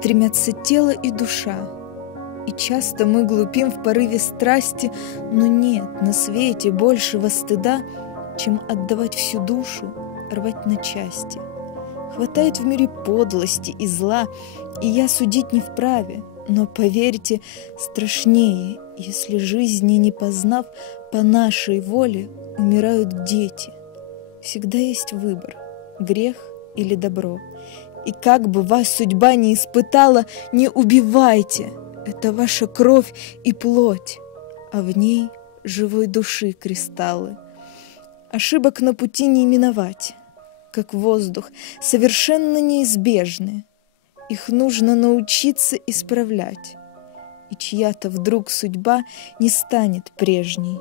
стремятся тело и душа. И часто мы глупим в порыве страсти, но нет на свете большего стыда, чем отдавать всю душу, рвать на части. Хватает в мире подлости и зла, и я судить не вправе, но, поверьте, страшнее, если жизни не познав, по нашей воле умирают дети. Всегда есть выбор — грех или добро. И как бы вас судьба не испытала, не убивайте. Это ваша кровь и плоть, а в ней живой души кристаллы. Ошибок на пути не миновать, как воздух, совершенно неизбежны. Их нужно научиться исправлять, и чья-то вдруг судьба не станет прежней.